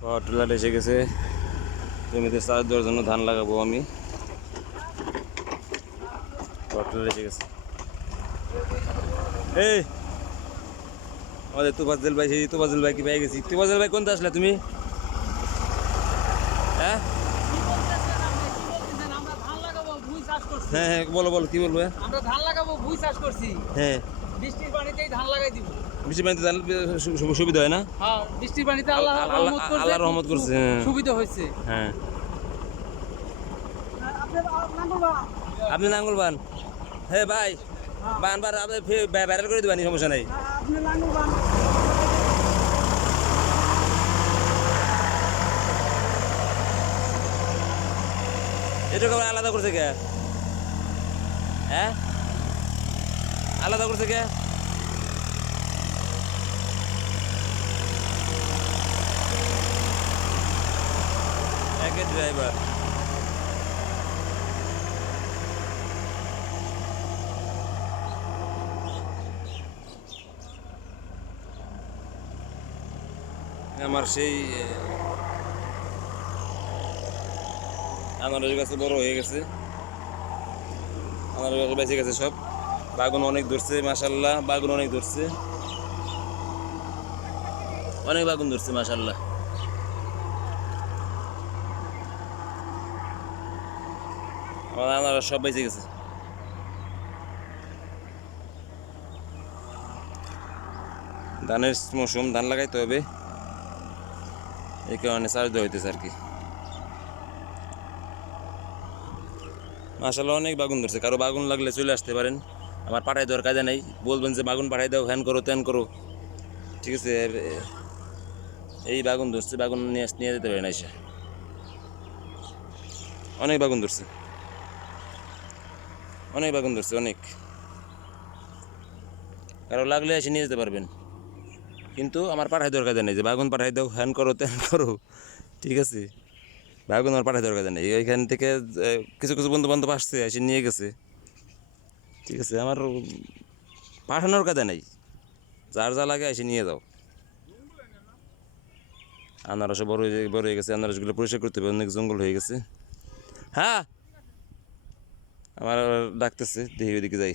Power tiller এসে গেছে, জমিতে চাষ দেওয়ার জন্য ধান লাগাবো আমি। পাওয়ার টিলার এসে গেছে। এই আমাদের তুফাজ্জল ভাই, সেই তুফাজ্জল ভাই কি পেয়ে গেছি। তুফাজ্জল ভাই কোনটা আসলে তুমি? হ্যাঁ হ্যাঁ হ্যাঁ, বলো বলো কি বলবো। আমরা ধান লাগাবো, ভুঁই চাষ করছি। হ্যাঁ, বৃষ্টির পানিতেই ধান লাগাই দিব। বৃষ্টি পানিতে ধান সুবিধা হয় না? হ্যাঁ, বৃষ্টির পানিতে আল্লাহ রহমত করছে, আল্লাহ রহমত করছে। সুবিধা হয়েছে। হ্যাঁ, আপনি নাঙ্গল বান। হ্যাঁ ভাই, বান বার আপনি ভাইরাল করে দেবেন, সমস্যা নাই। এটাকে আবার আলাদা করছে কে? হ্যাঁ, আলাদা করছে কে? একে ড্রাইভার। আমার সেই আনারস গাছে বড় হয়ে গেছে, আনারস গাছে বেঁচে গেছে সব। বাগুন অনেক ধরছে মাশাল্লাহ, বাগুন অনেক ধরছে, অনেক বাগুন ধরছে মাশাল্লাহ। আমার আনারস সব বেঁচে গেছে। ধানের মৌসুম, ধান লাগাইতে হবে, এই কারণে চাষ দেওয়া হইতেছে আর কি। মাশাল্লাহ অনেক বাগুন ধরছে। কারো বাগুন লাগলে চলে আসতে পারেন, আমার পাঠাই দেওয়ার কাজে নেই। বলবেন যে বাগুন পাঠাই দাও, হ্যান করো ত্যান করো, ঠিক আছে। এই বাগুন ধরছে, বাগুন নিয়ে যেতে পারেন এসে। অনেক বাগুন ধরছে, অনেক বাগুন ধরছে, অনেক। কারো লাগলে এসে নিয়ে যেতে পারবেন, কিন্তু আমার পাঠাই দেওয়ার কাজে নেই যে বাগুন পাঠাই দাও, হ্যান করো ত্যান করো, ঠিক আছে। বাগুন আমার পাঠাই দেওয়ার কাজে নেই। ওইখান থেকে কিছু কিছু বন্ধু বান্ধব আসছে, এসে নিয়ে গেছে, ঠিক আছে। আমার পাঠানোর কাজে নেই, যার যা লাগে এসে নিয়ে যাও। আনারসও বড় হয়ে গেছে, আনারসগুলো পরিষ্কার করতে হবে, অনেক জঙ্গল হয়ে গেছে। হ্যাঁ, আমার ডাকতেছে, দেখি ওইদিকে যাই।